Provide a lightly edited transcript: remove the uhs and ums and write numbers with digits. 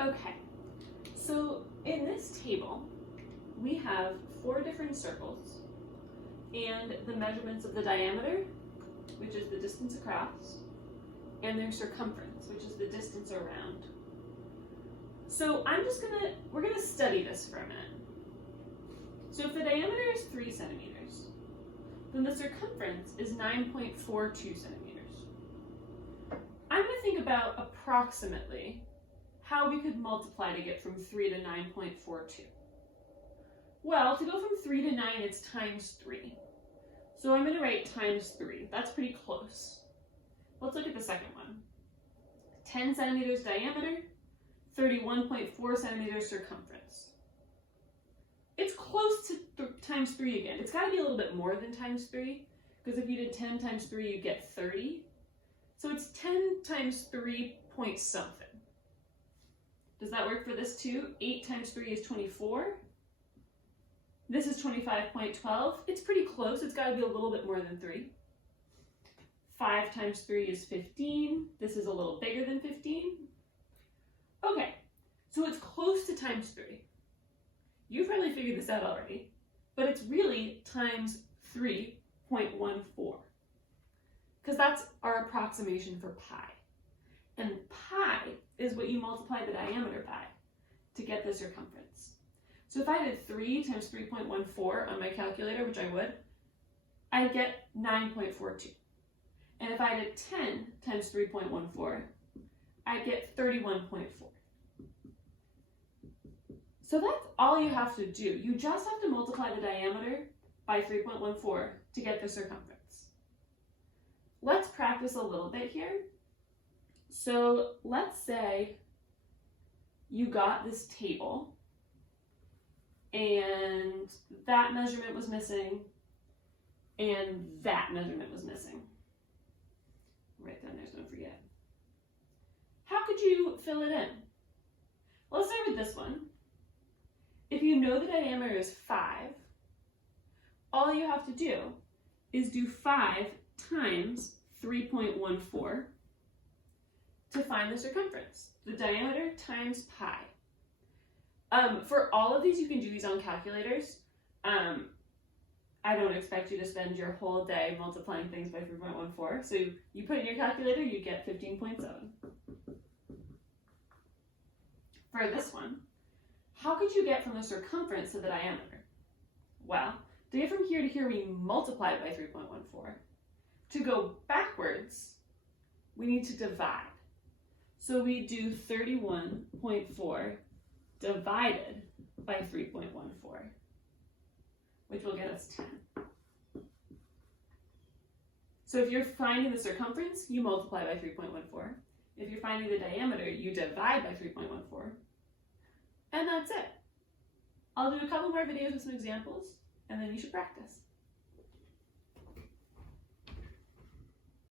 Okay, so in this table, we have 4 different circles and the measurements of the diameter, which is the distance across, and their circumference, which is the distance around. So we're gonna study this for a minute. So if the diameter is 3 centimeters, then the circumference is 9.42 centimeters. I'm gonna think about approximately how we could multiply to get from 3 to 9.42. Well, to go from 3 to 9, it's times 3. So I'm going to write times 3. That's pretty close. Let's look at the second one. 10 centimeters diameter, 31.4 centimeters circumference. It's close to times 3 again. It's got to be a little bit more than times 3, because if you did 10 times 3, you get 30. So it's 10 times 3 point something. Does that work for this too? 8 times 3 is 24. This is 25.12. It's pretty close. It's got to be a little bit more than 3. 5 times 3 is 15. This is a little bigger than 15. Okay, so it's close to times 3. You've probably figured this out already, but it's really times 3.14, because that's our approximation for pi. And pi is what you multiply the diameter by to get the circumference. So if I did 3 times 3.14 on my calculator, which I would, I'd get 9.42. And if I did 10 times 3.14, I'd get 31.4. So that's all you have to do. You just have to multiply the diameter by 3.14 to get the circumference. Let's practice a little bit here. So let's say you got this table and that measurement was missing and that measurement was missing. Write down there so don't forget. How could you fill it in? Well, let's start with this one. If you know the diameter is 5, all you have to do is do 5 times 3.14 to find the circumference. The diameter times pi. For all of these, you can do these on calculators. I don't expect you to spend your whole day multiplying things by 3.14. So you put in your calculator, you get 15.7. For this one, how could you get from the circumference to the diameter? Well, to get from here to here, we multiply by 3.14. To go backwards, we need to divide. So we do 31.4 divided by 3.14, which will get us 10. So if you're finding the circumference, you multiply by 3.14. If you're finding the diameter, you divide by 3.14. And that's it. I'll do a couple more videos with some examples, and then you should practice.